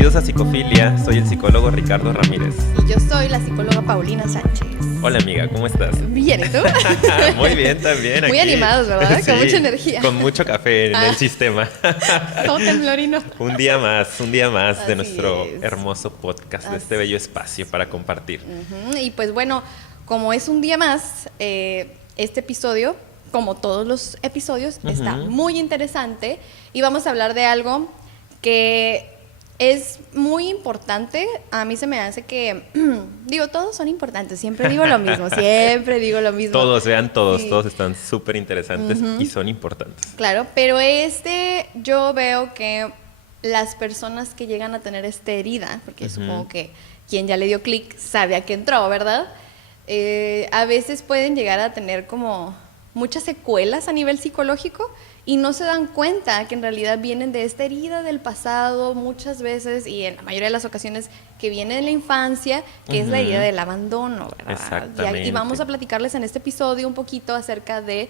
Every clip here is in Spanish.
Bienvenidos a Psicofilia, soy el psicólogo Ricardo Ramírez. Y yo soy la psicóloga Paulina Sánchez. Hola amiga, ¿cómo estás? Bien, ¿y tú? Muy bien también. Muy aquí. animados, ¿verdad? Sí, Con mucha energía. Con mucho café en el sistema. Todo temblorino. Un día más Así de nuestro es. hermoso podcast, de este bello espacio para compartir. Y pues bueno, como es un día más, este episodio, como todos los episodios, está muy interesante y vamos a hablar de algo que es muy importante. A mí se me hace que, digo, todos son importantes, siempre digo lo mismo. Todos, vean todos, Sí. todos están súper interesantes y son importantes. Claro, pero yo veo que las personas que llegan a tener esta herida, porque supongo que quien ya le dio clic sabe a qué entró, ¿verdad? A veces pueden llegar a tener como muchas secuelas a nivel psicológico y no se dan cuenta que en realidad vienen de esta herida del pasado muchas veces y en la mayoría de las ocasiones que viene de la infancia, que es la herida del abandono, ¿verdad? Exactamente. Y vamos a platicarles en este episodio un poquito acerca de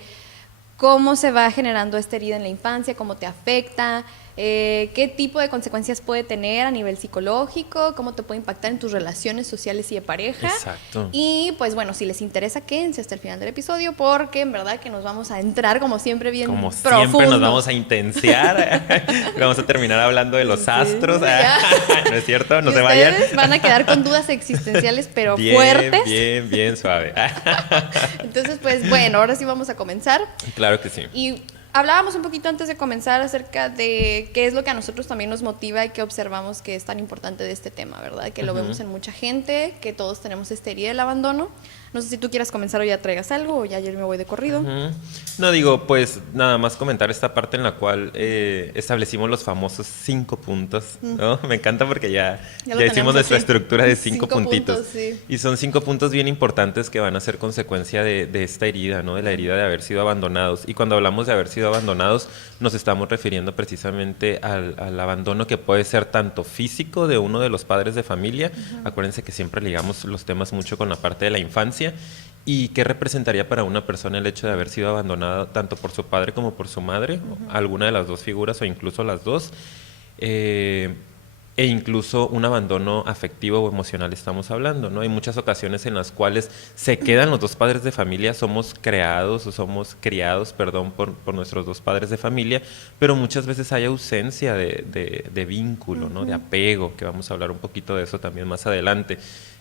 cómo se va generando esta herida en la infancia, cómo te afecta, qué tipo de consecuencias puede tener a nivel psicológico, cómo te puede impactar en tus relaciones sociales y de pareja. Exacto. Y pues bueno, si les interesa, quédense hasta el final del episodio porque en verdad que nos vamos a entrar como siempre bien Como profundos. siempre nos vamos a intensiar. Vamos a terminar hablando de los astros. Ya. ¿No es cierto? No Y se vayan. ustedes van a quedar con dudas existenciales, pero Bien, fuertes. bien suave. Entonces, pues bueno, ahora sí vamos a comenzar. Claro que sí. Y hablábamos un poquito antes de comenzar acerca de qué es lo que a nosotros también nos motiva y que observamos que es tan importante de este tema, ¿verdad? Que lo vemos en mucha gente, que todos tenemos esta herida del abandono. No sé si tú quieras comenzar o ya traigas algo o ya ayer me voy de corrido. No, digo, pues nada más comentar esta parte en la cual establecimos los famosos 5 puntos, ¿no? Me encanta porque ya lo hicimos tenemos nuestra aquí. estructura de 5 5 puntitos. puntos, sí. Y son 5 puntos bien importantes que van a ser consecuencia de esta herida, ¿no? De la herida de haber sido abandonados. Y cuando hablamos de haber sido abandonados, nos estamos refiriendo precisamente al abandono que puede ser tanto físico de uno de los padres de familia. Acuérdense que siempre ligamos los temas mucho con la parte de la infancia. ¿Y qué representaría para una persona el hecho de haber sido abandonada tanto por su padre como por su madre? Alguna de las dos figuras o incluso las dos. E incluso un abandono afectivo o emocional estamos hablando, ¿no? Hay muchas ocasiones en las cuales se quedan los dos padres de familia, somos criados por nuestros dos padres de familia, pero muchas veces hay ausencia de vínculo, ¿no? De apego, que vamos a hablar un poquito de eso también más adelante.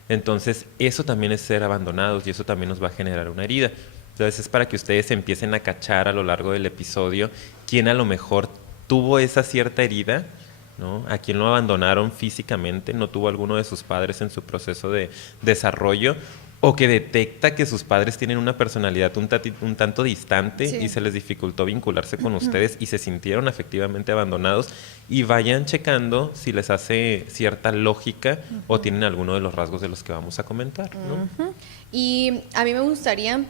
Entonces, eso también es ser abandonados y eso también nos va a generar una herida. Entonces, es para que ustedes empiecen a cachar a lo largo del episodio quién a lo mejor tuvo esa cierta herida, ¿no? A quien lo abandonaron físicamente, no tuvo alguno de sus padres en su proceso de desarrollo, o que detecta que sus padres tienen una personalidad un tanto distante y se les dificultó vincularse con ustedes y se sintieron afectivamente abandonados, y vayan checando si les hace cierta lógica o tienen alguno de los rasgos de los que vamos a comentar, ¿no? Y a mí me gustaría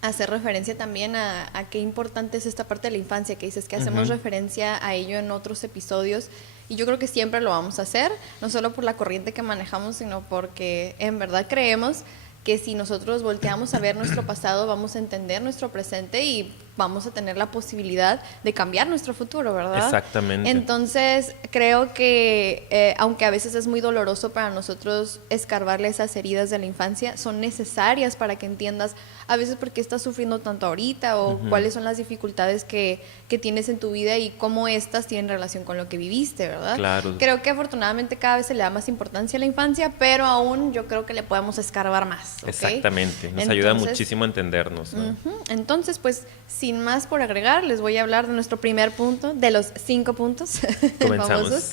hacer referencia también a qué importante es esta parte de la infancia, que dices que hacemos referencia a ello en otros episodios, y yo creo que siempre lo vamos a hacer, no solo por la corriente que manejamos, sino porque en verdad creemos que si nosotros volteamos a ver nuestro pasado, vamos a entender nuestro presente y vamos a tener la posibilidad de cambiar nuestro futuro, ¿verdad? Exactamente. Entonces, creo que aunque a veces es muy doloroso para nosotros escarbarle esas heridas de la infancia, son necesarias para que entiendas a veces por qué estás sufriendo tanto ahorita o cuáles son las dificultades que tienes en tu vida y cómo estas tienen relación con lo que viviste, ¿verdad? Claro. Creo que afortunadamente cada vez se le da más importancia a la infancia, pero aún yo creo que le podemos escarbar más, ¿ok? Exactamente, nos ayuda muchísimo a entendernos, ¿no? Entonces, pues, sin más por agregar, les voy a hablar de nuestro primer punto, de los 5 puntos Comenzamos. famosos.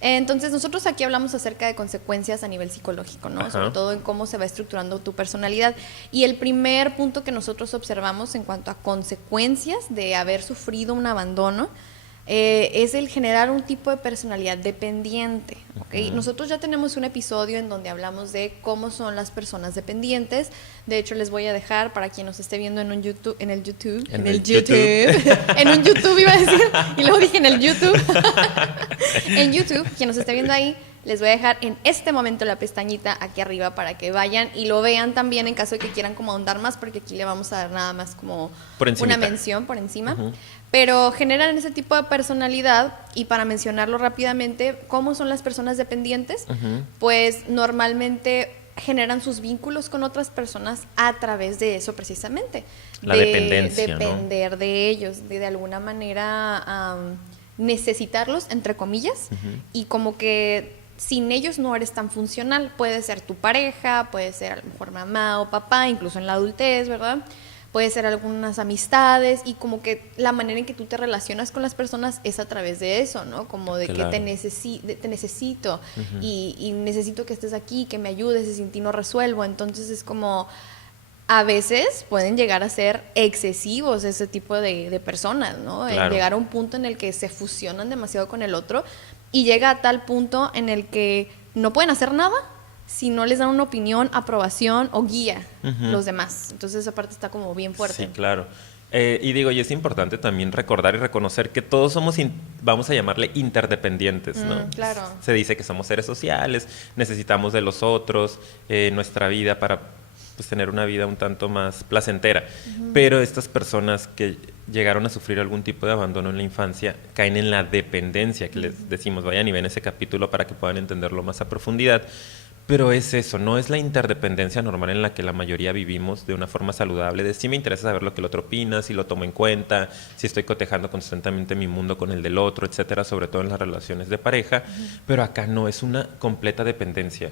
Entonces, nosotros aquí hablamos acerca de consecuencias a nivel psicológico, ¿no? Sobre todo en cómo se va estructurando tu personalidad. Y el primer punto que nosotros observamos en cuanto a consecuencias de haber sufrido un abandono es el generar un tipo de personalidad dependiente, ¿okay? Nosotros ya tenemos un episodio en donde hablamos de cómo son las personas dependientes. De hecho, les voy a dejar para quien nos esté viendo en un YouTube, en un YouTube iba a decir, y luego dije en el YouTube. En YouTube, quien nos esté viendo ahí, Les voy a dejar en este momento la pestañita aquí arriba para que vayan y lo vean también en caso de que quieran como ahondar más, porque aquí le vamos a dar nada más como una mención por encima. Pero generan ese tipo de personalidad, y para mencionarlo rápidamente, ¿cómo son las personas dependientes? Pues normalmente generan sus vínculos con otras personas a través de eso precisamente. La dependencia, depender, ¿no? de ellos, de alguna manera necesitarlos, entre comillas, y como que sin ellos no eres tan funcional. Puede ser tu pareja, puede ser a lo mejor mamá o papá, incluso en la adultez, ¿verdad? Puede ser algunas amistades, y como que la manera en que tú te relacionas con las personas es a través de eso, ¿no? Como de claro. que te necesito y necesito que estés aquí, que me ayudes, y sin ti no resuelvo. Entonces es como, a veces pueden llegar a ser excesivos ese tipo de personas, ¿no? Claro. Llegar a un punto en el que se fusionan demasiado con el otro, y llega a tal punto en el que no pueden hacer nada si no les dan una opinión, aprobación o guía los demás. Entonces esa parte está como bien fuerte. Sí, claro. Y digo, y es importante también recordar y reconocer que todos somos, vamos a llamarle, interdependientes, ¿no? Claro. Se dice que somos seres sociales, necesitamos de los otros, nuestra vida para pues, tener una vida un tanto más placentera. Pero estas personas que llegaron a sufrir algún tipo de abandono en la infancia caen en la dependencia, que les decimos, vayan y ven ese capítulo para que puedan entenderlo más a profundidad. Pero es eso, no es la interdependencia normal en la que la mayoría vivimos de una forma saludable, de sí me interesa saber lo que el otro opina, si lo tomo en cuenta, si estoy cotejando constantemente mi mundo con el del otro, etcétera, sobre todo en las relaciones de pareja, pero acá no, es una completa dependencia.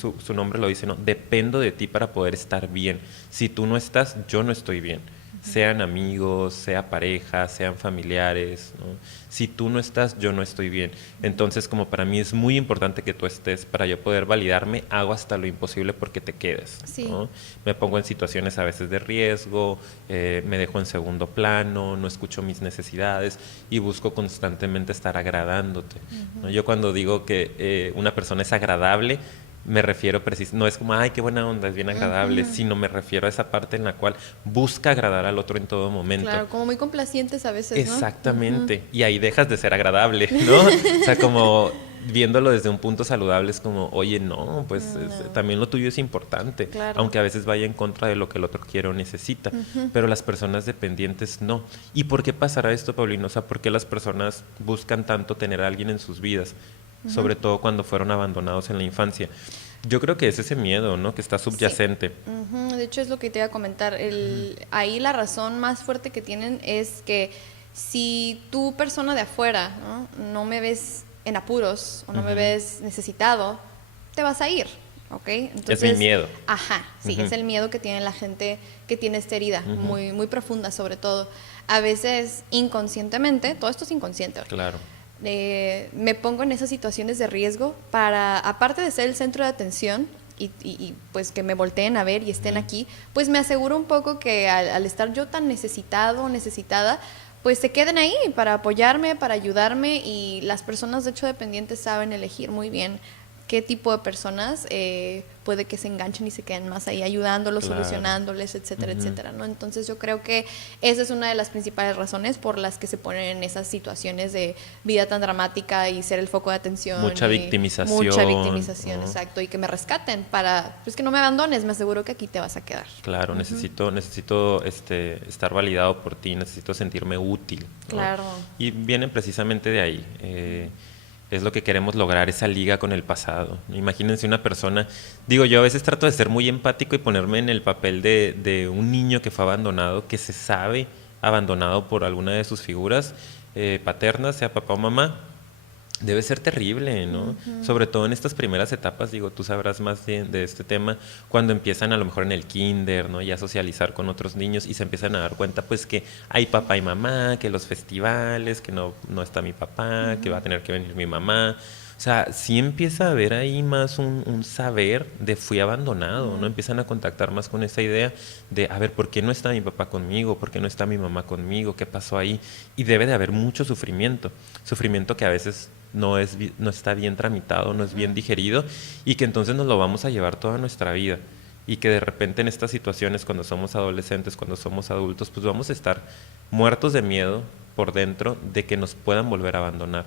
Su nombre lo dice, ¿no? Dependo de ti para poder estar bien. Si tú no estás, yo no estoy bien. Sean amigos, sea pareja, sean familiares, ¿no? Si tú no estás, yo no estoy bien. Entonces, como para mí es muy importante que tú estés, para yo poder validarme, hago hasta lo imposible porque te quedes, Sí. ¿no? Me pongo en situaciones a veces de riesgo, me dejo en segundo plano, no escucho mis necesidades y busco constantemente estar agradándote, ¿no? Yo cuando digo que una persona es agradable, me refiero no es como, ay, qué buena onda, es bien agradable, sino me refiero a esa parte en la cual busca agradar al otro en todo momento. Claro, como muy complacientes a veces, ¿no? Exactamente, y ahí dejas de ser agradable, ¿no? O sea, como viéndolo desde un punto saludable es como, oye, no, pues también lo tuyo es importante, claro. aunque a veces vaya en contra de lo que el otro quiere o necesita, pero las personas dependientes no. ¿Y por qué pasará esto, Paulino? O sea, ¿por qué las personas buscan tanto tener a alguien en sus vidas? Sobre todo cuando fueron abandonados en la infancia. Yo creo que es ese miedo, ¿no? Que está subyacente. Sí. De hecho, es lo que te iba a comentar. Ahí la razón más fuerte que tienen es que si tú, persona de afuera, no me ves en apuros o no me ves necesitado, te vas a ir, ¿ok? Entonces, es mi miedo. Ajá, sí, es el miedo que tiene la gente que tiene esta herida, muy, muy profunda sobre todo. A veces inconscientemente, todo esto es inconsciente. Claro. Me pongo en esas situaciones de riesgo para, aparte de ser el centro de atención y pues que me volteen a ver y estén aquí, pues me aseguro un poco que al estar yo tan necesitado o necesitada, pues se queden ahí para apoyarme, para ayudarme, y las personas de hecho dependientes saben elegir muy bien qué tipo de personas puede que se enganchen y se queden más ahí ayudándolos, claro, solucionándoles, etcétera, etcétera, ¿no? Entonces yo creo que esa es una de las principales razones por las que se ponen en esas situaciones de vida tan dramática y ser el foco de atención. Mucha victimización. Mucha victimización, ¿no? Exacto, y que me rescaten para, pues que no me abandones, me aseguro que aquí te vas a quedar. Claro, necesito estar validado por ti, necesito sentirme útil, ¿no? Claro. Y vienen precisamente de ahí. Es lo que queremos lograr, esa liga con el pasado. Imagínense una persona, digo, yo a veces trato de ser muy empático y ponerme en el papel de un niño que fue abandonado, que se sabe abandonado por alguna de sus figuras paternas, sea papá o mamá. Debe ser terrible, ¿no? Sobre todo en estas primeras etapas, digo, tú sabrás más de este tema, cuando empiezan a lo mejor en el kinder, ¿no? Ya a socializar con otros niños y se empiezan a dar cuenta, pues, que hay papá y mamá, que los festivales, que no está mi papá, que va a tener que venir mi mamá. O sea, sí empieza a haber ahí más un saber de fui abandonado, ¿no? Empiezan a contactar más con esa idea de, a ver, ¿por qué no está mi papá conmigo? ¿Por qué no está mi mamá conmigo? ¿Qué pasó ahí? Y debe de haber mucho sufrimiento que a veces no está bien tramitado, no es bien digerido, y que entonces nos lo vamos a llevar toda nuestra vida, y que de repente en estas situaciones, cuando somos adolescentes, cuando somos adultos, pues vamos a estar muertos de miedo, por dentro de que nos puedan volver a abandonar.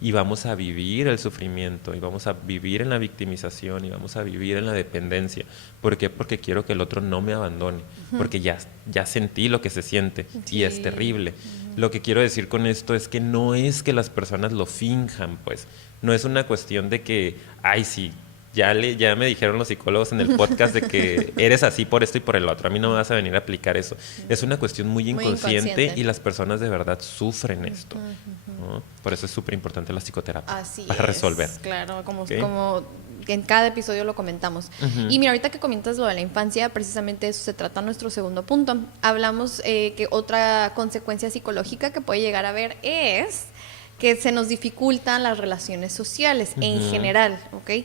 Y vamos a vivir el sufrimiento, y vamos a vivir en la victimización, y vamos a vivir en la dependencia. ¿Por qué? Porque quiero que el otro no me abandone, porque ya sentí lo que se siente, y es terrible. Lo que quiero decir con esto es que no es que las personas lo finjan, pues. No es una cuestión de que, ay, sí, ya me dijeron los psicólogos en el podcast de que eres así por esto y por el otro. A mí no me vas a venir a aplicar eso. Es una cuestión muy inconsciente y las personas de verdad sufren esto, ¿no? Por eso es súper importante la psicoterapia. Así para resolver. Claro, como en cada episodio lo comentamos. Y mira, ahorita que comentas lo de la infancia, precisamente eso se trata nuestro segundo punto. Hablamos que otra consecuencia psicológica que puede llegar a haber es que se nos dificultan las relaciones sociales en general, ¿ok?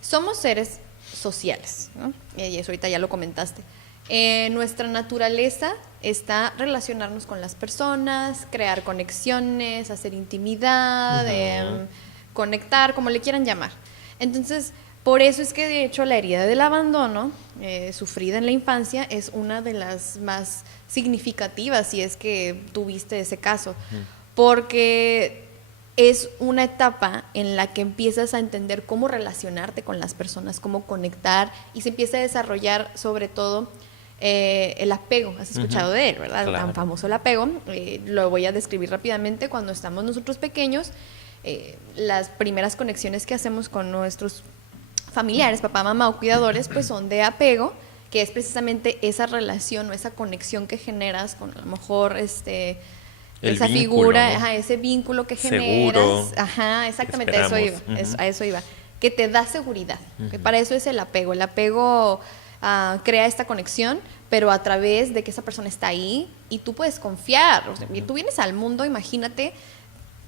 Somos seres sociales, ¿no? Y eso ahorita ya lo comentaste. Nuestra naturaleza está relacionarnos con las personas, crear conexiones, hacer intimidad, conectar, como le quieran llamar. Entonces, por eso es que de hecho la herida del abandono, sufrida en la infancia, es una de las más significativas si es que tuviste ese caso. Porque es una etapa en la que empiezas a entender cómo relacionarte con las personas, cómo conectar, y se empieza a desarrollar sobre todo el apego. Has escuchado de él, ¿verdad? Claro. Tan famoso el apego. Lo voy a describir rápidamente. Cuando estamos nosotros pequeños, las primeras conexiones que hacemos con nuestros familiares, papá, mamá o cuidadores, pues son de apego, que es precisamente esa relación o esa conexión que generas con a lo mejor esa vínculo, figura, ¿no? Ese vínculo que Seguro, generas. Exactamente, a eso iba, que te da seguridad. Que para eso es el apego. El apego crea esta conexión, pero a través de que esa persona está ahí y tú puedes confiar. O sea, tú vienes al mundo, imagínate,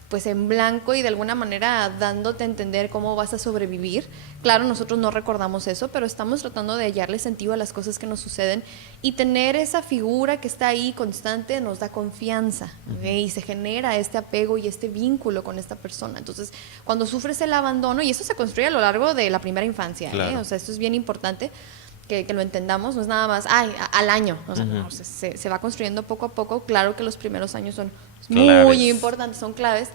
pues en blanco y de alguna manera dándote a entender cómo vas a sobrevivir. Claro, nosotros no recordamos eso, pero estamos tratando de hallarle sentido a las cosas que nos suceden, y tener esa figura que está ahí constante nos da confianza, ¿okay? Y se genera este apego y este vínculo con esta persona. Entonces, cuando sufres el abandono, y eso se construye a lo largo de la primera infancia, Claro. O sea, esto es bien importante que lo entendamos, no es nada más al año, o sea, no, se va construyendo poco a poco. Claro que los primeros años son Claves. muy importantes, son claves,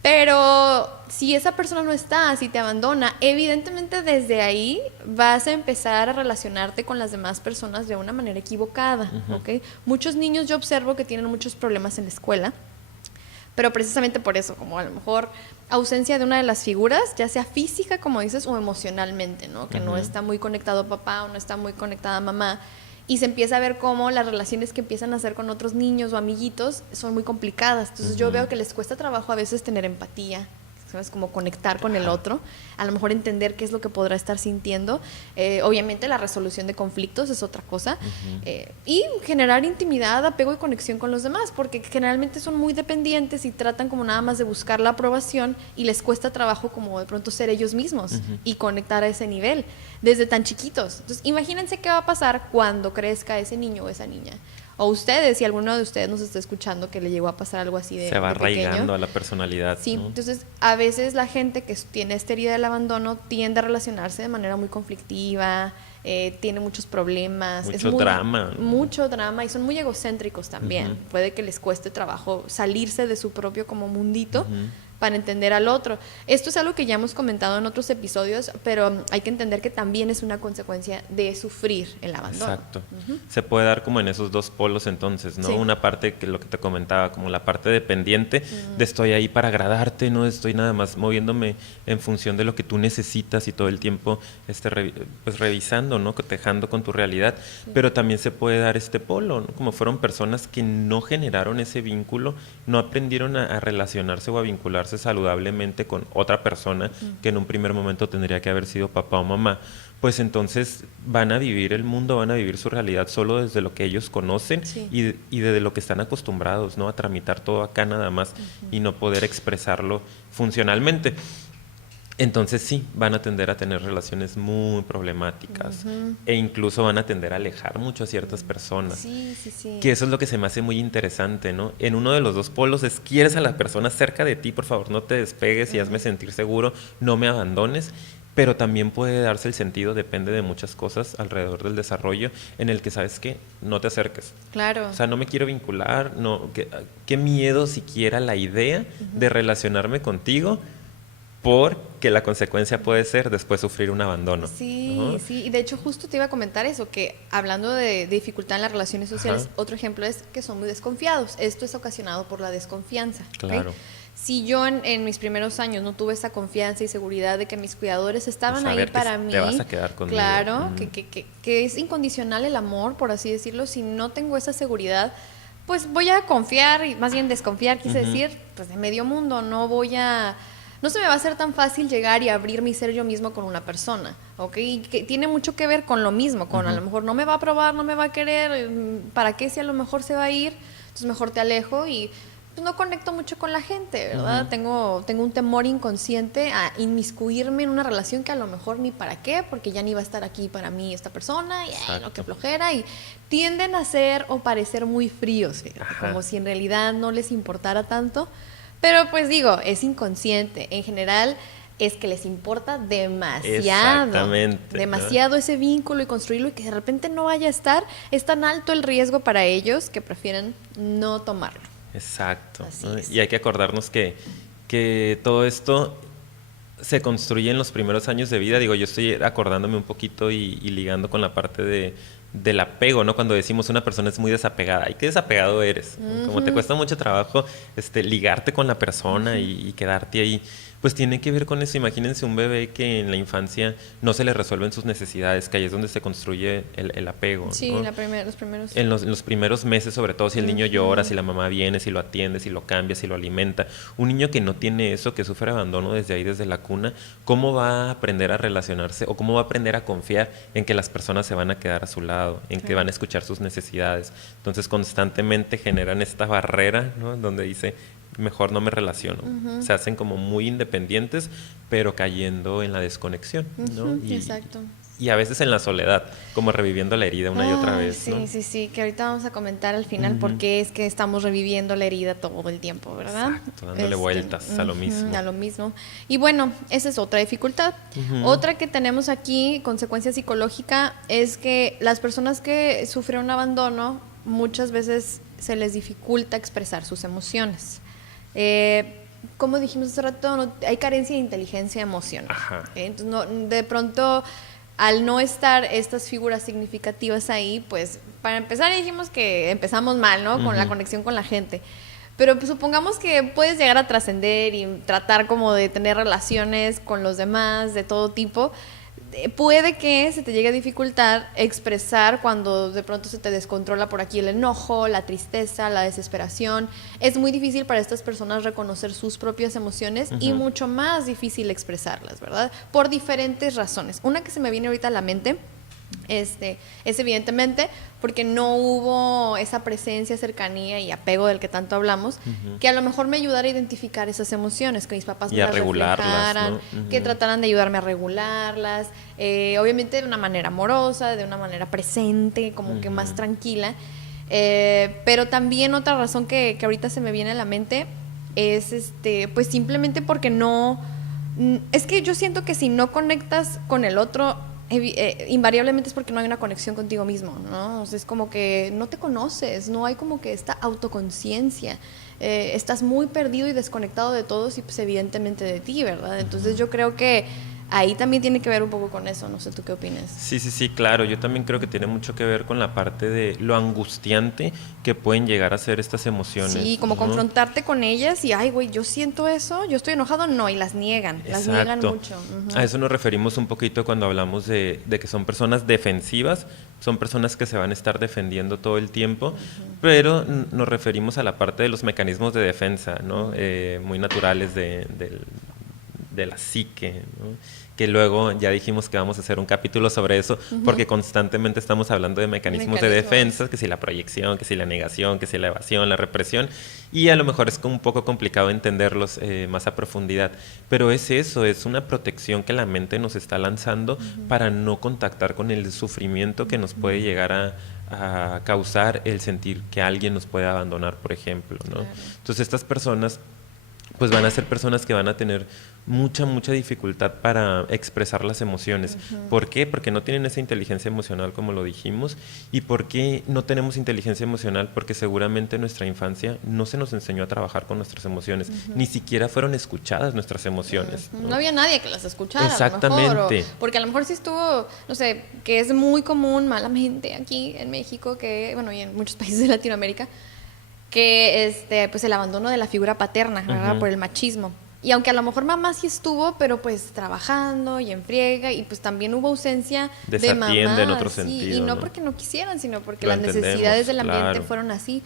pero si esa persona no está, si te abandona, evidentemente desde ahí vas a empezar a relacionarte con las demás personas de una manera equivocada, ¿ok? Muchos niños yo observo que tienen muchos problemas en la escuela, pero precisamente por eso, como a lo mejor ausencia de una de las figuras, ya sea física, como dices, o emocionalmente, ¿no? Que no está muy conectado papá o no está muy conectada mamá, y se empieza a ver cómo las relaciones que empiezan a hacer con otros niños o amiguitos son muy complicadas. Entonces yo veo que les cuesta trabajo a veces tener empatía, ¿sabes? Como conectar con el otro, a lo mejor entender qué es lo que podrá estar sintiendo. Obviamente la resolución de conflictos es otra cosa. Y generar intimidad, apego y conexión con los demás, porque generalmente son muy dependientes y tratan como nada más de buscar la aprobación, y les cuesta trabajo como de pronto ser ellos mismos y conectar a ese nivel desde tan chiquitos. Entonces imagínense qué va a pasar cuando crezca ese niño o esa niña. O ustedes, si alguno de ustedes nos está escuchando que le llegó a pasar algo así de Se va de pequeño. arraigando a la personalidad. Sí, ¿no? entonces a veces la gente que tiene esta herida del abandono tiende a relacionarse de manera muy conflictiva, tiene muchos problemas. Mucho drama, y son muy egocéntricos también. Puede que les cueste trabajo salirse de su propio como mundito para entender al otro. Esto es algo que ya hemos comentado en otros episodios, pero hay que entender que también es una consecuencia de sufrir el abandono. Exacto. Se puede dar como en esos dos polos entonces, ¿no? Sí. Una parte que lo que te comentaba, como la parte dependiente de estoy ahí para agradarte, no estoy nada más moviéndome en función de lo que tú necesitas y todo el tiempo pues revisando, ¿no? Cotejando con tu realidad. Pero también se puede dar este polo, ¿no? Como fueron personas que no generaron ese vínculo, no aprendieron a relacionarse o a vincularse saludablemente con otra persona que en un primer momento tendría que haber sido papá o mamá, pues entonces van a vivir el mundo, van a vivir su realidad solo desde lo que ellos conocen y desde lo que están acostumbrados, ¿no? A tramitar todo acá nada más y no poder expresarlo funcionalmente. Entonces sí, van a tender a tener relaciones muy problemáticas e incluso van a tender a alejar mucho a ciertas personas. Sí. Que eso es lo que se me hace muy interesante, ¿no? En uno de los dos polos es, quieres a la persona cerca de ti, por favor, no te despegues y hazme sentir seguro, no me abandones. pero también puede darse el sentido, depende de muchas cosas alrededor del desarrollo, en el que, ¿sabes qué? No te acerques. Claro. O sea, no me quiero vincular, no, qué miedo siquiera la idea de relacionarme contigo, porque la consecuencia puede ser después sufrir un abandono. Sí, sí, y de hecho justo te iba a comentar eso, que hablando de dificultad en las relaciones sociales, otro ejemplo es que son muy desconfiados. Esto es ocasionado por la desconfianza. Claro. ¿Okay? Si yo en mis primeros años no tuve esa confianza y seguridad de que mis cuidadores estaban ahí para mí, te vas a quedar conmigo. claro, que es incondicional el amor, por así decirlo, si no tengo esa seguridad, pues voy a confiar, y más bien desconfiar, quise decir, pues de medio mundo, no se me va a hacer tan fácil llegar y abrir mi ser yo mismo con una persona, ¿ok? Y que tiene mucho que ver con lo mismo, con a lo mejor no me va a aprobar, no me va a querer, ¿para qué si a lo mejor se va a ir? Entonces mejor te alejo y pues no conecto mucho con la gente, ¿verdad? Tengo un temor inconsciente a inmiscuirme en una relación que a lo mejor ni para qué, porque ya ni va a estar aquí para mí esta persona, y no, qué flojera, y tienden a ser o parecer muy fríos, como si en realidad no les importara tanto. Pero pues digo, es inconsciente. En general es que les importa demasiado. Exactamente. Demasiado ese vínculo y construirlo y que de repente no vaya a estar. Es tan alto el riesgo para ellos que prefieren no tomarlo. Exacto. ¿No? Y hay que acordarnos que todo esto se construye en los primeros años de vida. Digo, yo estoy acordándome un poquito y ligando con la parte del apego, ¿no? Cuando decimos una persona es muy desapegada. ¿Y qué desapegado eres? Como te cuesta mucho trabajo ligarte con la persona y quedarte ahí. Pues tiene que ver con eso. Imagínense un bebé que en la infancia no se le resuelven sus necesidades, que ahí es donde se construye el apego. Sí, ¿no? los primeros. En los primeros meses, sobre todo si el niño llora, si la mamá viene, si lo atiende, si lo cambia, si lo alimenta. Un niño que no tiene eso, que sufre abandono desde ahí, desde la cuna, ¿cómo va a aprender a relacionarse o cómo va a aprender a confiar en que las personas se van a quedar a su lado, en que van a escuchar sus necesidades? Entonces constantemente generan esta barrera, ¿no? Donde dice, mejor no me relaciono. Se hacen como muy independientes, pero cayendo en la desconexión, ¿no? Exacto. Y a veces en la soledad, como reviviendo la herida una y otra vez, sí, ¿no? Sí, que ahorita vamos a comentar al final por qué es que estamos reviviendo la herida todo el tiempo, ¿verdad? Exacto, dándole vueltas a lo mismo. A lo mismo. Y bueno, esa es otra dificultad. Otra que tenemos aquí, consecuencia psicológica, es que las personas que sufren un abandono, muchas veces se les dificulta expresar sus emociones. Como dijimos hace rato, hay carencia de inteligencia emocional. Entonces, de pronto, al no estar estas figuras significativas ahí, pues para empezar dijimos que empezamos mal, ¿no? Con la conexión con la gente. Pero pues, supongamos que puedes llegar a trascender y tratar como de tener relaciones con los demás de todo tipo. Puede que se te llegue a dificultar expresar cuando de pronto se te descontrola por aquí el enojo, la tristeza, la desesperación. Es muy difícil para estas personas reconocer sus propias emociones y mucho más difícil expresarlas, ¿verdad? Por diferentes razones. Una que se me viene ahorita a la mente es evidentemente porque no hubo esa presencia, cercanía y apego del que tanto hablamos, que a lo mejor me ayudara a identificar esas emociones, que mis papás me las reflejaran, ¿no? Que trataran de ayudarme a regularlas, obviamente de una manera amorosa, de una manera presente, como que más tranquila, pero también otra razón que ahorita se me viene a la mente es pues simplemente porque es que yo siento que si no conectas con el otro, invariablemente es porque no hay una conexión contigo mismo, ¿no? O sea, es como que no te conoces, no hay como que esta autoconciencia, estás muy perdido y desconectado de todos y pues evidentemente de ti, ¿verdad? Entonces yo creo que ahí también tiene que ver un poco con eso, no sé, ¿tú qué opinas? Sí, claro, yo también creo que tiene mucho que ver con la parte de lo angustiante que pueden llegar a ser estas emociones. Sí, como confrontarte con ellas y, ay, güey, yo siento eso, yo estoy enojado, no, y las niegan mucho. A eso nos referimos un poquito cuando hablamos de que son personas defensivas, son personas que se van a estar defendiendo todo el tiempo, pero nos referimos a la parte de los mecanismos de defensa, ¿no? Muy naturales de la psique, ¿no? Que luego ya dijimos que vamos a hacer un capítulo sobre eso, porque constantemente estamos hablando de mecanismos de defensa, que si la proyección, que si la negación, que si la evasión, la represión, y a lo mejor es un poco complicado entenderlos más a profundidad, pero es eso, es una protección que la mente nos está lanzando para no contactar con el sufrimiento que nos puede llegar a causar el sentir que alguien nos puede abandonar, por ejemplo, ¿no? Entonces estas personas pues van a ser personas que van a tener mucha dificultad para expresar las emociones. ¿Por qué? Porque no tienen esa inteligencia emocional, como lo dijimos. ¿Y por qué no tenemos inteligencia emocional? Porque seguramente en nuestra infancia no se nos enseñó a trabajar con nuestras emociones. Ni siquiera fueron escuchadas nuestras emociones. No había nadie que las escuchara. Exactamente. A lo mejor, porque a lo mejor sí estuvo, no sé, que es muy común, malamente, aquí en México, que, bueno, y en muchos países de Latinoamérica, que pues el abandono de la figura paterna, ¿verdad? Por el machismo. Y aunque a lo mejor mamá sí estuvo, pero pues trabajando y en friega, y pues también hubo ausencia de mamá. En otro sí, sentido, y no porque no quisieran, sino porque Lo las necesidades del ambiente claro. fueron así.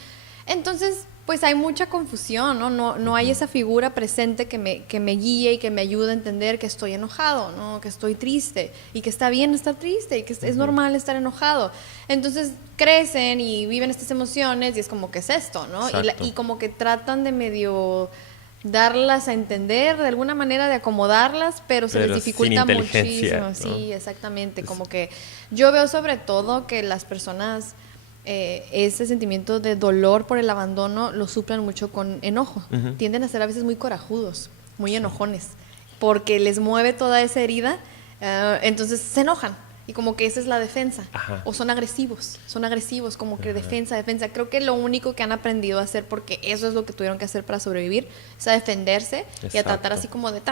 Entonces, pues hay mucha confusión, ¿no? No hay esa figura presente que me guíe y que me ayude a entender que estoy enojado, ¿no? Que estoy triste y que está bien estar triste y que es normal estar enojado. Entonces crecen y viven estas emociones y es como, ¿qué es esto, no? Y como que tratan de medio darlas a entender, de alguna manera de acomodarlas, pero se les dificulta muchísimo. ¿No? Sí, exactamente. Como que yo veo sobre todo que las personas... ese sentimiento de dolor por el abandono lo suplen mucho con enojo. Tienden a ser a veces muy corajudos, muy enojones, porque les mueve toda esa herida, entonces se enojan. Y como que esa es la defensa. O son agresivos como que defensa. Creo que lo único que han aprendido a hacer, porque eso es lo que tuvieron que hacer para sobrevivir, es a defenderse. Exacto. Y a tratar así como de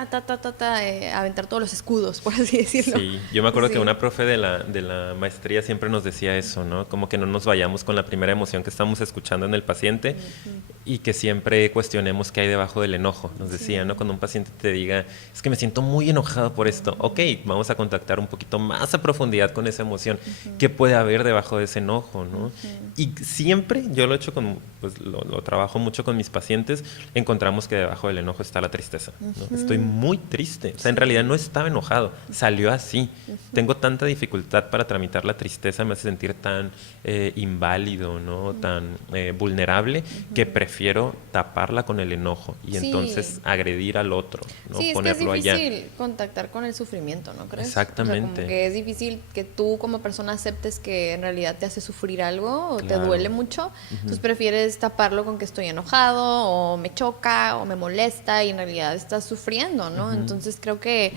aventar todos los escudos, por así decirlo. Sí, yo me acuerdo que una profe de la maestría siempre nos decía eso, ¿no? Como que no nos vayamos con la primera emoción que estamos escuchando en el paciente y que siempre cuestionemos qué hay debajo del enojo. Nos decía, ¿no? Cuando un paciente te diga, es que me siento muy enojado por esto. Ok, vamos a contactar un poquito más a profundidad con esa emoción. ¿Qué puede haber debajo de ese enojo, no? Y siempre, yo lo he hecho pues lo trabajo mucho con mis pacientes, encontramos que debajo del enojo está la tristeza, ¿no? Estoy muy triste. O sea, en realidad no estaba enojado, salió así. Tengo tanta dificultad para tramitar la tristeza, me hace sentir tan inválido, ¿no? Tan vulnerable, que prefiero taparla con el enojo y entonces agredir al otro, ¿no? Sí, Ponerlo es que es allá. difícil contactar con el sufrimiento, ¿no crees? Exactamente. O sea, como que es difícil que tú como persona aceptes que en realidad te hace sufrir algo o te duele mucho, entonces prefieres taparlo con que estoy enojado o me choca o me molesta y en realidad estás sufriendo, ¿no? Entonces creo que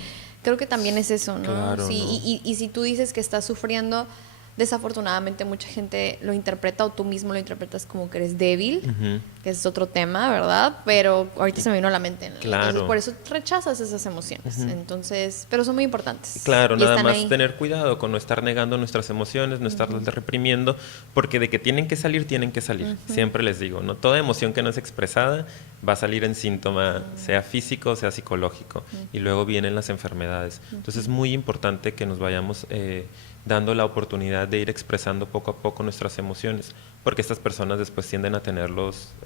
también es eso, ¿no? Claro, sí, ¿no? Y si tú dices que estás sufriendo, desafortunadamente mucha gente lo interpreta o tú mismo lo interpretas como que eres débil, que es otro tema, ¿verdad? Pero ahorita se me vino a la mente. Claro. Entonces por eso rechazas esas emociones. Entonces, pero son muy importantes. Claro, y nada más ahí. Tener cuidado con no estar negando nuestras emociones, no estarlas reprimiendo, porque de que tienen que salir, tienen que salir. Siempre les digo, ¿no? Toda emoción que no es expresada va a salir en síntoma, sea físico, sea psicológico, y luego vienen las enfermedades. Entonces es muy importante que nos vayamos dando la oportunidad de ir expresando poco a poco nuestras emociones, porque estas personas después tienden a tener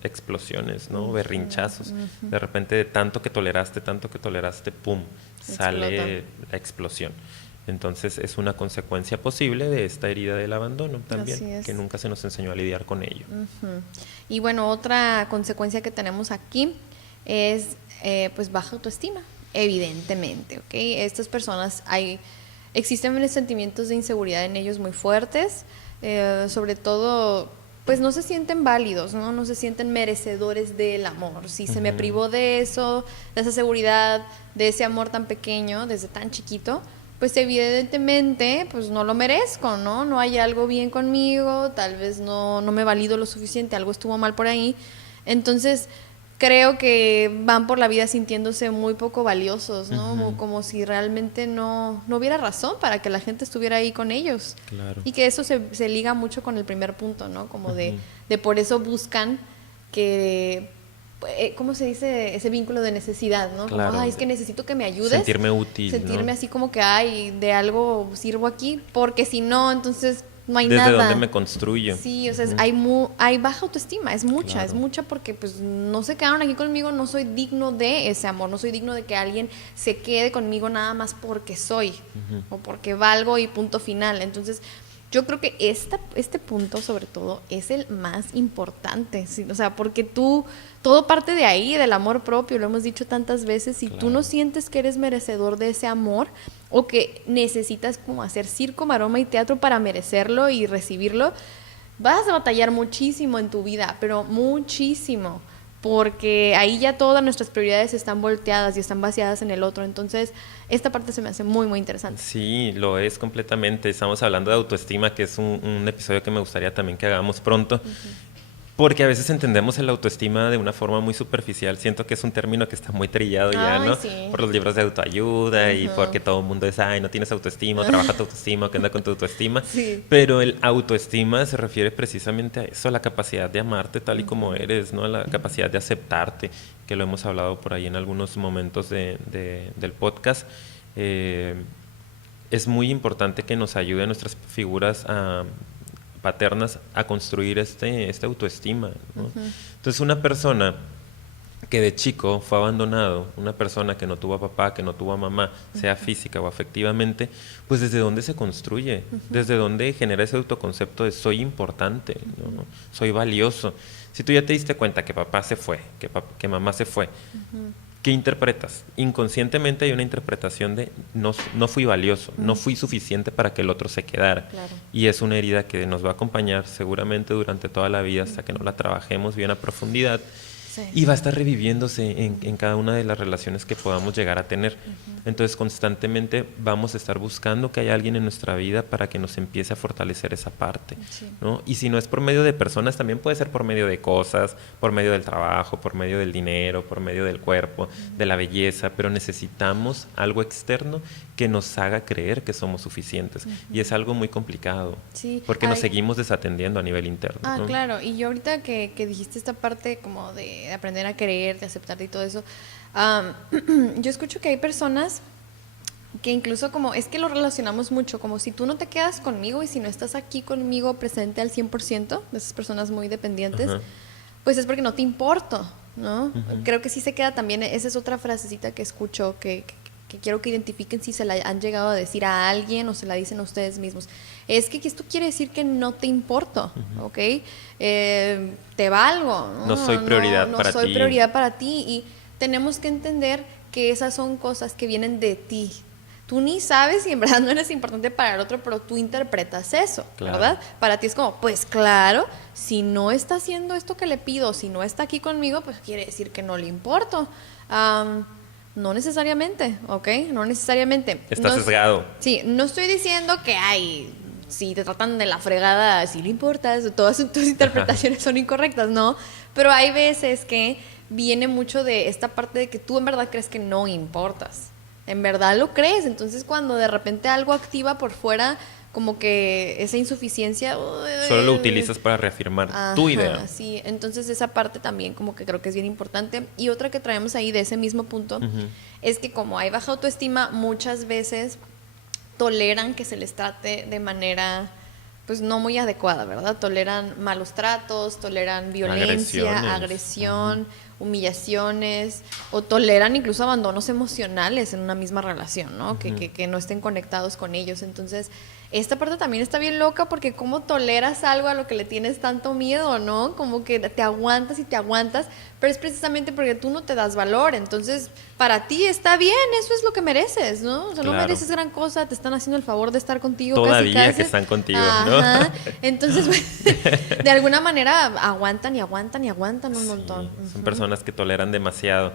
explosiones, ¿no? Berrinchazos. De repente, de tanto que toleraste, ¡pum!, sale la explosión. Entonces es una consecuencia posible de esta herida del abandono también, que nunca se nos enseñó a lidiar con ello. Y bueno, otra consecuencia que tenemos aquí es pues baja autoestima, evidentemente, ¿ok? Estas personas existen sentimientos de inseguridad en ellos muy fuertes, sobre todo, pues no se sienten válidos, no se sienten merecedores del amor. Si se me privó de eso, de esa seguridad, de ese amor tan pequeño, desde tan chiquito, pues evidentemente pues no lo merezco, no hay algo bien conmigo, tal vez no me valido lo suficiente, algo estuvo mal por ahí. Entonces creo que van por la vida sintiéndose muy poco valiosos, ¿no? Como si realmente no hubiera razón para que la gente estuviera ahí con ellos. Claro. Y que eso se liga mucho con el primer punto, ¿no? Como de por eso buscan que, ¿cómo se dice? Ese vínculo de necesidad, ¿no? Claro. Como, es que necesito que me ayudes. Sentirme útil, Sentirme ¿no? así como que, de algo sirvo aquí, porque si no, entonces no hay ¿Desde nada. dónde me construyo? Sí, o sea, hay baja autoestima, es mucha porque pues no se quedaron aquí conmigo, no soy digno de ese amor, no soy digno de que alguien se quede conmigo nada más porque soy o porque valgo y punto final. Entonces, yo creo que este punto sobre todo es el más importante, ¿sí? O sea, porque todo parte de ahí, del amor propio, lo hemos dicho tantas veces, si tú no sientes que eres merecedor de ese amor o que necesitas como hacer circo, maroma y teatro para merecerlo y recibirlo, vas a batallar muchísimo en tu vida, pero muchísimo, porque ahí ya todas nuestras prioridades están volteadas y están vaciadas en el otro. Entonces, esta parte se me hace muy, muy interesante. Sí, lo es completamente. Estamos hablando de autoestima, que es un episodio que me gustaría también que hagamos pronto. Porque a veces entendemos el autoestima de una forma muy superficial. Siento que es un término que está muy trillado ya, ¿no? Sí. Por los libros de autoayuda y porque todo el mundo es, ay, no tienes autoestima, trabaja tu autoestima, ¿qué onda con tu autoestima? Sí. Pero el autoestima se refiere precisamente a eso, a la capacidad de amarte tal y como eres, ¿no? A la capacidad de aceptarte, que lo hemos hablado por ahí en algunos momentos del podcast. Es muy importante que nos ayuden nuestras figuras paternas a construir este autoestima, ¿no? Entonces, una persona que de chico fue abandonado, una persona que no tuvo a papá, que no tuvo a mamá, sea física o afectivamente, pues ¿desde dónde se construye? ¿Desde dónde genera ese autoconcepto de soy importante, ¿no? Soy valioso? Si tú ya te diste cuenta que papá se fue, que mamá se fue, ¿qué interpretas? Inconscientemente hay una interpretación de no fui valioso, no fui suficiente para que el otro se quedara. Claro. Y es una herida que nos va a acompañar seguramente durante toda la vida hasta que no la trabajemos bien a profundidad. Sí. Y va a estar reviviéndose en cada una de las relaciones que podamos llegar a tener. Entonces, constantemente vamos a estar buscando que haya alguien en nuestra vida para que nos empiece a fortalecer esa parte, ¿no? Y si no es por medio de personas, también puede ser por medio de cosas, por medio del trabajo, por medio del dinero, por medio del cuerpo, de la belleza, pero necesitamos algo externo que nos haga creer que somos suficientes. Y es algo muy complicado, porque nos seguimos desatendiendo a nivel interno, ¿no? Claro, y yo ahorita que dijiste esta parte como de aprender a querer, de aceptarte y todo eso, yo escucho que hay personas que incluso como, es que lo relacionamos mucho, como si tú no te quedas conmigo y si no estás aquí conmigo presente al 100%, de esas personas muy dependientes, pues es porque no te importo, ¿no? Creo que sí se queda también, esa es otra frasecita que escucho, que quiero que identifiquen si se la han llegado a decir a alguien o se la dicen a ustedes mismos. Es que esto quiere decir que no te importo, ¿ok? Te valgo, ¿no? No soy prioridad para ti. No soy prioridad para ti, y tenemos que entender que esas son cosas que vienen de ti. Tú ni sabes si en verdad no eres importante para el otro, pero tú interpretas eso, ¿verdad? Para ti es como, pues claro, si no está haciendo esto que le pido, si no está aquí conmigo, pues quiere decir que no le importo. No necesariamente, ¿ok? No necesariamente. Está sesgado. Sí, no estoy diciendo que si te tratan de la fregada, si le importas, todas tus interpretaciones son incorrectas, ¿no? Pero hay veces que viene mucho de esta parte de que tú en verdad crees que no importas. En verdad lo crees. Entonces, cuando de repente algo activa por fuera, como que esa insuficiencia... Solo lo utilizas para reafirmar tu idea. Sí, entonces esa parte también como que creo que es bien importante. Y otra que traemos ahí de ese mismo punto es que como hay baja autoestima, muchas veces toleran que se les trate de manera pues no muy adecuada, ¿verdad? Toleran malos tratos, toleran violencia, agresión, humillaciones, o toleran incluso abandonos emocionales en una misma relación, ¿no? Que no estén conectados con ellos. Entonces, esta parte también está bien loca, porque cómo toleras algo a lo que le tienes tanto miedo, ¿no? Como que te aguantas y te aguantas, pero es precisamente porque tú no te das valor. Entonces, para ti está bien, eso es lo que mereces, ¿no? O sea, no mereces gran cosa, te están haciendo el favor de estar contigo. Todavía casi. Que están contigo, ¿no? Entonces, de alguna manera aguantan y aguantan y aguantan un montón. Son personas que toleran demasiado.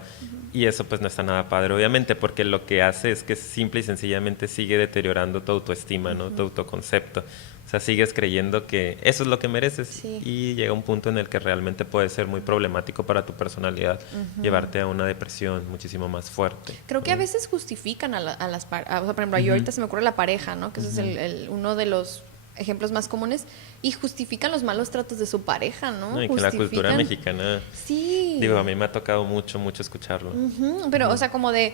Y eso pues no está nada padre, obviamente, porque lo que hace es que simple y sencillamente sigue deteriorando tu autoestima, ¿no? Tu autoconcepto. O sea, sigues creyendo que eso es lo que mereces, y llega un punto en el que realmente puede ser muy problemático para tu personalidad, llevarte a una depresión muchísimo más fuerte. Creo que a veces justifican a las parejas. O sea, por ejemplo, yo ahorita se me ocurre la pareja, ¿no? Que ese es uno de los ejemplos más comunes, y justifican los malos tratos de su pareja, ¿no? Y que la cultura mexicana, sí, digo, a mí me ha tocado mucho escucharlo. Pero, o sea, como de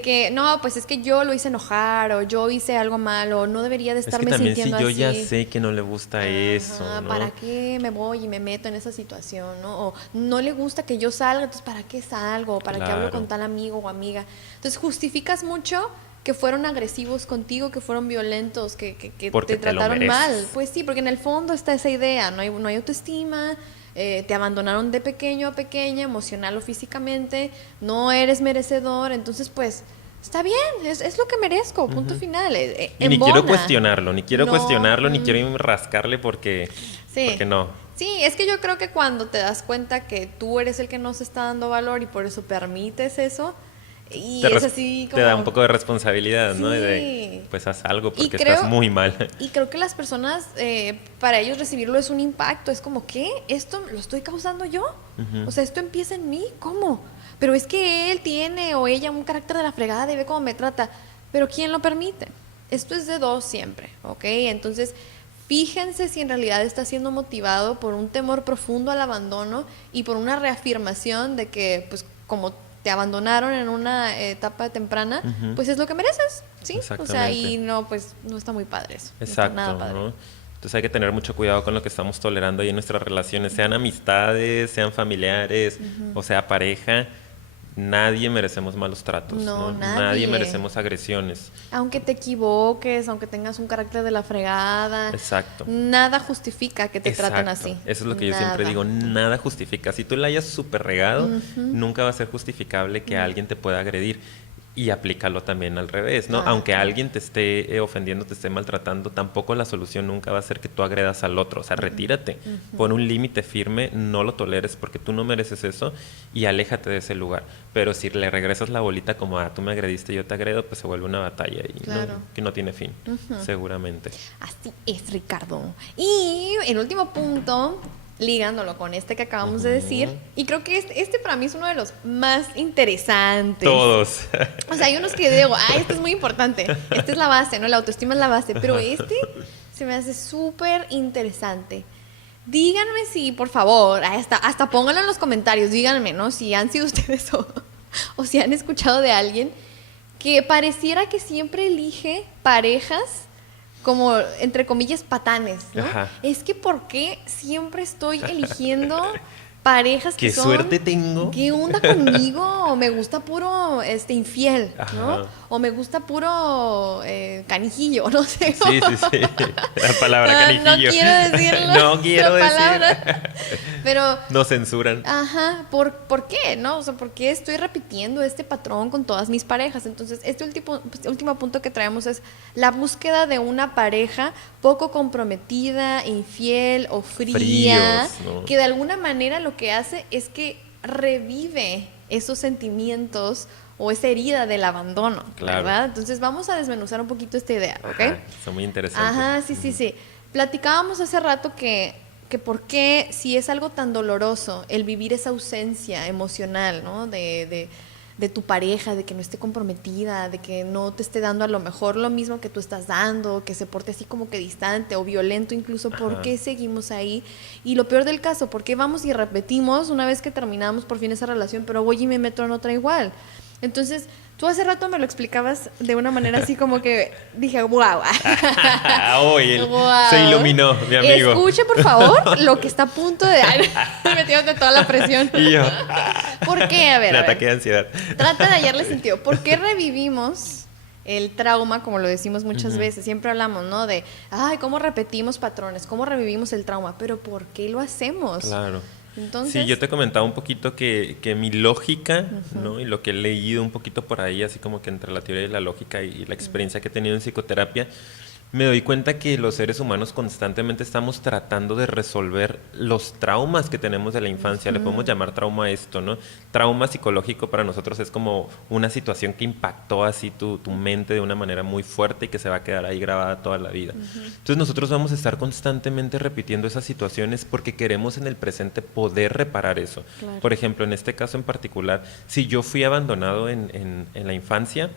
que, no, pues es que yo lo hice enojar, o yo hice algo mal, o no debería de estarme sintiendo así. Es que también si yo ya sé que no le gusta eso, ¿no? ¿Para qué me voy y me meto en esa situación, ¿no? O no le gusta que yo salga, entonces ¿para qué salgo? ¿Para qué hablo con tal amigo o amiga? Entonces justificas mucho que fueron agresivos contigo, que fueron violentos, que te trataron mal. Pues sí, porque en el fondo está esa idea, no hay autoestima, te abandonaron de pequeño a pequeña, emocional o físicamente, no eres merecedor, entonces pues está bien, es lo que merezco, punto final. Y ni quiero cuestionarlo, ni quiero rascarle porque no. Sí, es que yo creo que cuando te das cuenta que tú eres el que no se está dando valor y por eso permites eso, y es así como... Te da un poco de responsabilidad, sí. ¿no? De, pues haz algo porque creo, estás muy mal. Y creo que las personas, para ellos recibirlo es un impacto. Es como, ¿qué? ¿Esto lo estoy causando yo? O sea, ¿esto empieza en mí? ¿Cómo? Pero es que él tiene o ella un carácter de la fregada y ve cómo me trata. Pero ¿quién lo permite? Esto es de dos siempre, ¿ok? Entonces, fíjense si en realidad está siendo motivado por un temor profundo al abandono y por una reafirmación de que, pues, como te abandonaron en una etapa temprana, pues es lo que mereces, ¿sí? O sea, y no, pues no está muy padre eso. Exacto, no está nada padre. ¿no? Entonces hay que tener mucho cuidado con lo que estamos tolerando ahí en nuestras relaciones, sean amistades, sean familiares, o sea, pareja. Nadie merecemos malos tratos, ¿no? Nadie merecemos agresiones. Aunque te equivoques, aunque tengas un carácter de la fregada. Exacto. Nada justifica que te traten así. Eso es lo que yo siempre digo, nada justifica. Si tú la hayas súper regado, nunca va a ser justificable que alguien te pueda agredir. Y aplícalo también al revés, ¿no? Aunque alguien te esté ofendiendo, te esté maltratando, tampoco la solución nunca va a ser que tú agredas al otro. O sea, retírate, pon un límite firme, no lo toleres porque tú no mereces eso y aléjate de ese lugar. Pero si le regresas la bolita como, tú me agrediste, yo te agredo, pues se vuelve una batalla y que no tiene fin, seguramente. Así es, Ricardo. Y el último punto, ligándolo con este que acabamos de decir, y creo que este para mí es uno de los más interesantes. Todos. O sea, hay unos que digo, este es muy importante, esta es la base, ¿no? La autoestima es la base, pero este se me hace súper interesante. Díganme si, por favor, hasta pónganlo en los comentarios, díganme, ¿no? Si han sido ustedes o si han escuchado de alguien que pareciera que siempre elige parejas como, entre comillas, patanes, ¿no? Ajá. Es que ¿por qué siempre estoy eligiendo parejas que son... ¡Qué suerte tengo! ¿Qué onda conmigo? O me gusta puro infiel, Ajá. ¿no? O me gusta puro canijillo, no sé. Sí. La palabra canijillo. No quiero decirlo. No quiero decir. Pero... Nos censuran. Ajá. ¿Por qué, no? O sea, ¿por qué estoy repitiendo este patrón con todas mis parejas? Entonces, este último punto que traemos es la búsqueda de una pareja poco comprometida, infiel o fría, ¿no? Que de alguna manera lo que hace es que revive esos sentimientos o esa herida del abandono, claro. ¿Verdad? Entonces vamos a desmenuzar un poquito esta idea, ¿ok? Está muy interesante. Ajá, sí. Platicábamos hace rato que por qué, si es algo tan doloroso el vivir esa ausencia emocional, ¿no? De tu pareja, de que no esté comprometida, de que no te esté dando a lo mejor lo mismo que tú estás dando, que se porte así como que distante o violento incluso, ¿por qué seguimos ahí? Y lo peor del caso, ¿por qué vamos y repetimos una vez que terminamos por fin esa relación, pero voy y me meto en otra igual? Entonces, tú hace rato me lo explicabas de una manera así como que dije, wow. Se iluminó, mi amigo. Escuche, por favor, lo que está a punto de... metiéndote toda la presión. Y yo... ¿Por qué? A ver. Ataque de ansiedad. Trata de hallarle sentido. ¿Por qué revivimos el trauma, como lo decimos muchas veces? Siempre hablamos, ¿no? De, cómo repetimos patrones, cómo revivimos el trauma, pero ¿por qué lo hacemos? Claro. Entonces, sí, yo te comentaba un poquito que mi lógica, ¿no? Y lo que he leído un poquito por ahí, así como que entre la teoría y la lógica y la experiencia que he tenido en psicoterapia, me doy cuenta que los seres humanos constantemente estamos tratando de resolver los traumas que tenemos de la infancia. Le podemos llamar trauma a esto, ¿no? Trauma psicológico para nosotros es como una situación que impactó así tu mente de una manera muy fuerte y que se va a quedar ahí grabada toda la vida. Entonces nosotros vamos a estar constantemente repitiendo esas situaciones porque queremos en el presente poder reparar eso. Claro. Por ejemplo, en este caso en particular, si yo fui abandonado en la infancia,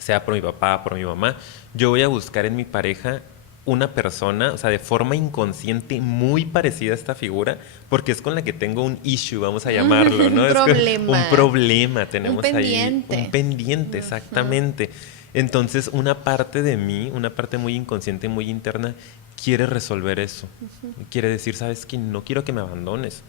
sea por mi papá, por mi mamá, yo voy a buscar en mi pareja una persona, o sea, de forma inconsciente muy parecida a esta figura, porque es con la que tengo un issue, vamos a llamarlo, ¿no? Un problema tenemos ahí. Un pendiente, exactamente. Entonces, una parte de mí, una parte muy inconsciente, muy interna, quiere resolver eso. Quiere decir, ¿sabes qué? No quiero que me abandones.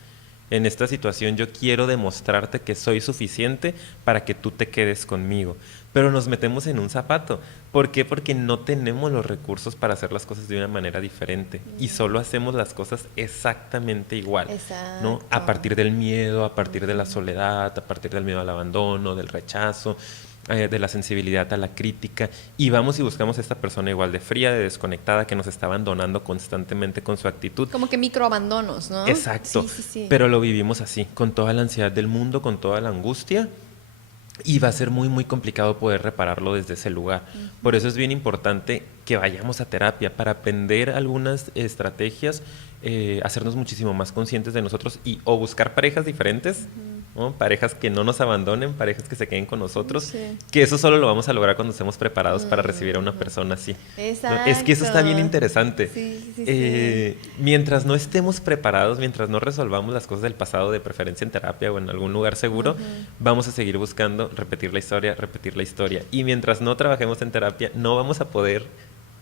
En esta situación yo quiero demostrarte que soy suficiente para que tú te quedes conmigo. Pero nos metemos en un zapato. ¿Por qué? Porque no tenemos los recursos para hacer las cosas de una manera diferente. Y solo hacemos las cosas exactamente igual. Exacto. ¿No? A partir del miedo, a partir de la soledad, a partir del miedo al abandono, del rechazo. de la sensibilidad a la crítica, y vamos y buscamos a esta persona igual de fría, de desconectada, que nos está abandonando constantemente con su actitud. Como que microabandonos, ¿no? Exacto, Sí. pero lo vivimos así, con toda la ansiedad del mundo, con toda la angustia, y va a ser muy, muy complicado poder repararlo desde ese lugar. Por eso es bien importante que vayamos a terapia para aprender algunas estrategias, hacernos muchísimo más conscientes de nosotros o buscar parejas diferentes, ¿no? Parejas que no nos abandonen, parejas que se queden con nosotros, que eso solo lo vamos a lograr cuando estemos preparados para recibir a una persona así. Exacto. Es que eso está bien interesante. Sí. Mientras no estemos preparados, mientras no resolvamos las cosas del pasado, de preferencia en terapia o en algún lugar seguro, vamos a seguir buscando repetir la historia. Y mientras no trabajemos en terapia, no vamos a poder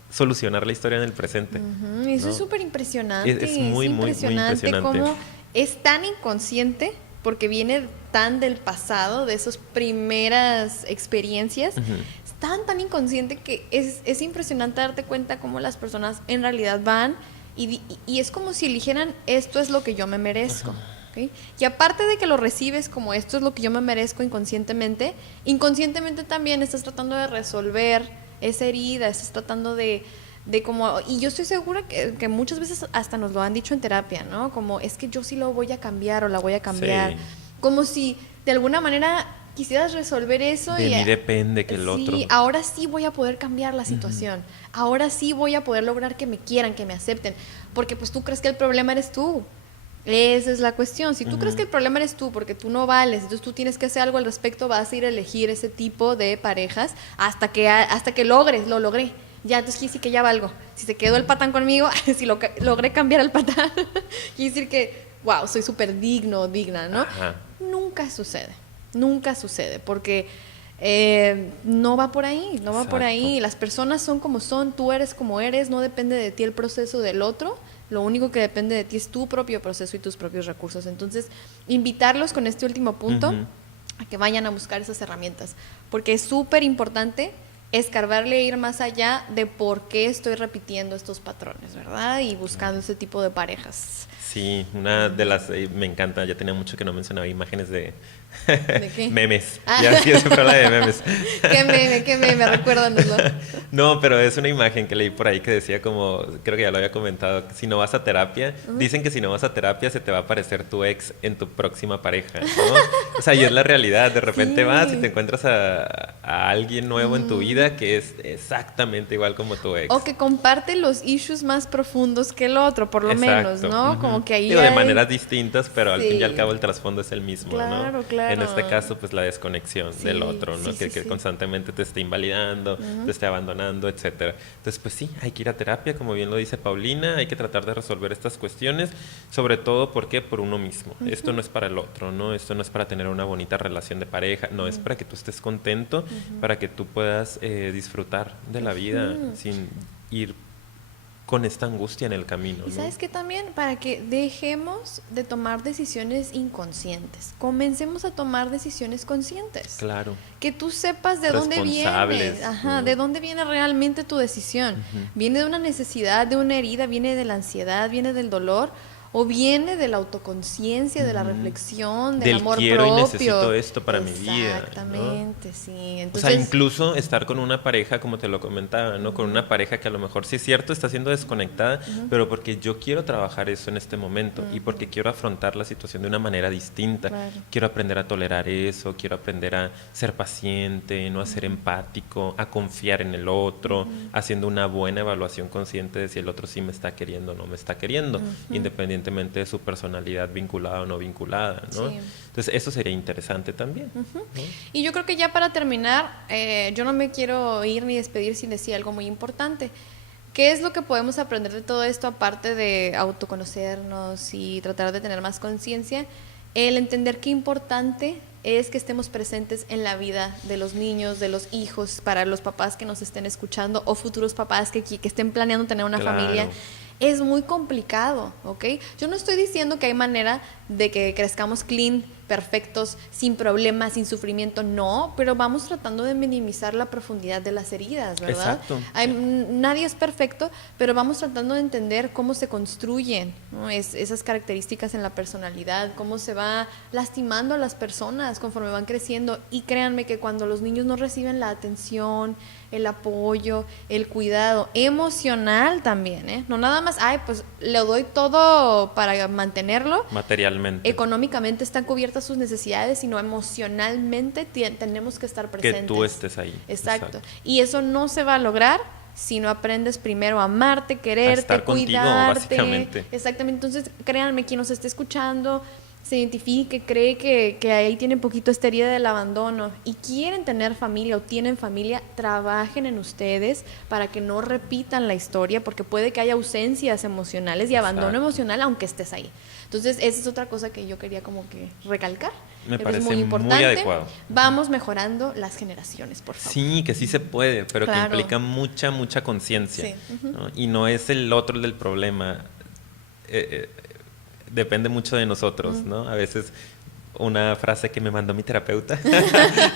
solucionar la historia en el presente. Eso ¿no? es súper impresionante. Es muy, muy impresionante. Cómo es tan inconsciente, porque viene tan del pasado, de esas primeras experiencias, es tan inconsciente que es impresionante darte cuenta cómo las personas en realidad van y es como si eligieran esto es lo que yo me merezco. ¿Okay? Y aparte de que lo recibes como esto es lo que yo me merezco inconscientemente también estás tratando de resolver esa herida, estás tratando de como, y yo estoy segura que muchas veces hasta nos lo han dicho en terapia, ¿no? Como es que yo sí lo voy a cambiar o la voy a cambiar. Sí. Como si de alguna manera quisieras resolver eso. De mí depende que el otro. Sí, ahora sí voy a poder cambiar la situación. Ahora sí voy a poder lograr que me quieran, que me acepten. Porque pues tú crees que el problema eres tú. Esa es la cuestión. Si tú crees que el problema eres tú porque tú no vales, entonces tú tienes que hacer algo al respecto, vas a ir a elegir ese tipo de parejas hasta que lo logré. Ya, entonces quiere decir que ya valgo. Si se quedó el patán conmigo, si logré cambiar al patán, quiere decir que, wow, soy súper digno o digna, ¿no? Ajá. Nunca sucede, porque no va por ahí, va por ahí. Las personas son como son, tú eres como eres, no depende de ti el proceso del otro, lo único que depende de ti es tu propio proceso y tus propios recursos. Entonces, invitarlos con este último punto a que vayan a buscar esas herramientas, porque es súper importante escarbarle e ir más allá de por qué estoy repitiendo estos patrones, ¿verdad? Y buscando ese tipo de parejas. Sí, una de las, me encanta, ya tenía mucho que no mencionaba imágenes de ¿De qué? memes. Ya sí, siempre habla de memes. ¿Qué meme? Recuérdanoslo. No, pero es una imagen que leí por ahí que decía como, creo que ya lo había comentado, si no vas a terapia, dicen que si no vas a terapia se te va a aparecer tu ex en tu próxima pareja, ¿no? O sea, y es la realidad, de repente vas y te encuentras a alguien nuevo en tu vida que es exactamente igual como tu ex. O que comparte los issues más profundos que el otro, por lo menos, ¿no? Como que ahí de maneras distintas, pero al fin y al cabo el trasfondo es el mismo, claro, ¿no? Claro. En este caso, pues la desconexión del otro, ¿no? Que constantemente te esté invalidando, te esté abandonando, etcétera. Entonces, pues sí, hay que ir a terapia, como bien lo dice Paulina, hay que tratar de resolver estas cuestiones, sobre todo, ¿por qué? Por uno mismo. Esto no es para el otro, ¿no? Esto no es para tener una bonita relación de pareja, no, es para que tú estés contento, para que tú puedas disfrutar de la vida sin ir con esta angustia en el camino, ¿no? Y sabes que también para que dejemos de tomar decisiones inconscientes, comencemos a tomar decisiones conscientes. Claro. Que tú sepas de dónde viene, de dónde viene realmente tu decisión. ¿Viene de una necesidad, de una herida, viene de la ansiedad, viene del dolor? ¿O viene de la autoconciencia, de la reflexión, del amor quiero propio? Y necesito esto para mi vida. Exactamente, ¿no? Sí. Entonces, o sea, incluso estar con una pareja, como te lo comentaba, ¿no? Con una pareja que a lo mejor sí es cierto, está siendo desconectada, pero porque yo quiero trabajar eso en este momento y porque quiero afrontar la situación de una manera distinta. Claro. Quiero aprender a tolerar eso, quiero aprender a ser paciente, no a ser empático, a confiar en el otro, haciendo una buena evaluación consciente de si el otro sí me está queriendo o no me está queriendo, independientemente de su personalidad vinculada o no vinculada, ¿no? Sí. Entonces eso sería interesante también, ¿no? Y yo creo que ya para terminar, yo no me quiero ir ni despedir sin decir algo muy importante. ¿Qué es lo que podemos aprender de todo esto aparte de autoconocernos y tratar de tener más conciencia? El entender qué importante es que estemos presentes en la vida de los niños, de los hijos, para los papás que nos estén escuchando o futuros papás que estén planeando tener una familia. Es muy complicado, ¿ok? Yo no estoy diciendo que hay manera de que crezcamos clean perfectos, sin problemas, sin sufrimiento, no, pero vamos tratando de minimizar la profundidad de las heridas, ¿verdad? Exacto. Nadie es perfecto, pero vamos tratando de entender cómo se construyen, ¿no? Esas características en la personalidad, cómo se va lastimando a las personas conforme van creciendo. Y créanme que cuando los niños no reciben la atención, el apoyo, el cuidado emocional también, ¿eh? No nada más, pues le doy todo para mantenerlo. Materialmente. Económicamente están cubiertas sus necesidades, sino emocionalmente tenemos que estar presentes. Que tú estés ahí. Exacto. Y eso no se va a lograr si no aprendes primero a amarte, quererte, a estar cuidarte. Contigo, básicamente. Exactamente. Entonces, créanme, quien nos esté escuchando, se identifique, cree que ahí tienen poquito esta herida del abandono y quieren tener familia o tienen familia, trabajen en ustedes para que no repitan la historia, porque puede que haya ausencias emocionales y abandono emocional aunque estés ahí. Entonces, esa es otra cosa que yo quería como que recalcar. Me que parece es muy importante. muy adecuado. Vamos mejorando las generaciones, por favor. Sí, que sí se puede, pero Claro. que implica mucha conciencia. Sí. ¿No? Y no es el otro el del problema. Depende mucho de nosotros, ¿no? A veces una frase que me mandó mi terapeuta,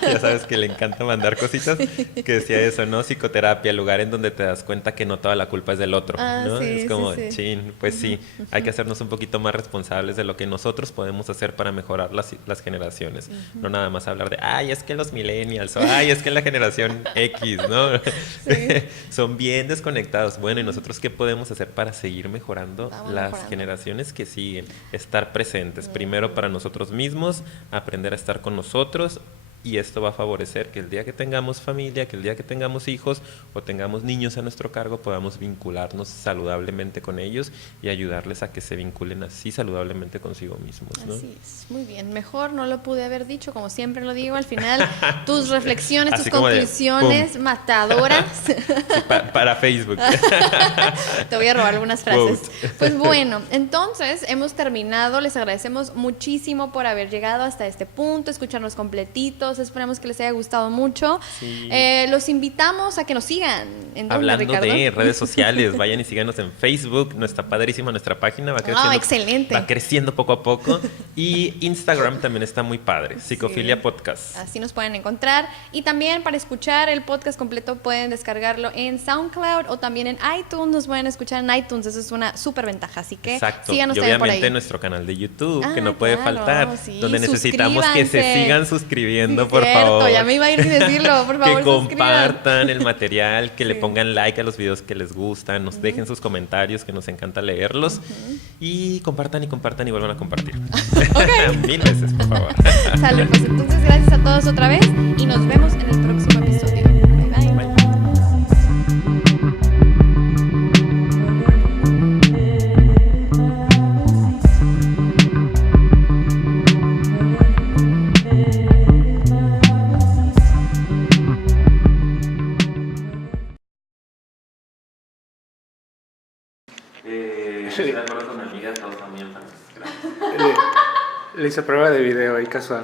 ya sabes que le encanta mandar cositas, que decía eso, ¿no? Psicoterapia, lugar en donde te das cuenta que no toda la culpa es del otro, ¿no? Sí, es como, sí. chin, pues sí, hay que hacernos un poquito más responsables de lo que nosotros podemos hacer para mejorar las generaciones. No nada más hablar de, es que los millennials, o es que la generación X, ¿no? Son bien desconectados. Bueno, ¿y nosotros qué podemos hacer para seguir mejorando generaciones que siguen? Estar presentes, primero para nosotros mismos, aprender a estar con nosotros, y esto va a favorecer que el día que tengamos familia, que el día que tengamos hijos o tengamos niños a nuestro cargo, podamos vincularnos saludablemente con ellos y ayudarles a que se vinculen así saludablemente consigo mismos, ¿no? Así es, muy bien. Mejor no lo pude haber dicho, como siempre lo digo, al final tus reflexiones, tus conclusiones matadoras. Sí, para Facebook. Te voy a robar algunas frases. Pues bueno, entonces hemos terminado. Les agradecemos muchísimo por haber llegado hasta este punto, escucharnos completitos. Esperamos que les haya gustado mucho. Sí. Los invitamos a que nos sigan. ¿En dónde, Hablando Ricardo? de redes sociales, vayan y síganos en Facebook. No está padrísima nuestra página, va creciendo. Excelente. Va creciendo poco a poco. Y Instagram también está muy padre. Psicofilia Podcast. Así nos pueden encontrar. Y también para escuchar el podcast completo pueden descargarlo en SoundCloud o también en iTunes. Nos pueden escuchar en iTunes. Eso es una súper ventaja. Así que síganos y también por ahí. obviamente nuestro canal de YouTube, que no puede faltar, donde necesitamos suscríbanse. que se sigan suscribiendo, Sí, por favor. Ya me iba a ir sin decirlo, por favor. Que compartan el material, que le pongan like a los videos que les gustan, nos dejen sus comentarios, que nos encanta leerlos. Y compartan y compartan y vuelvan a compartir. 1000 veces, por favor. Sale, pues entonces gracias a todos otra vez y nos vemos en el próximo episodio. Bye, bye. Estoy de acuerdo con mi amiga, todos son bien fans. Le hice prueba de video ahí casual.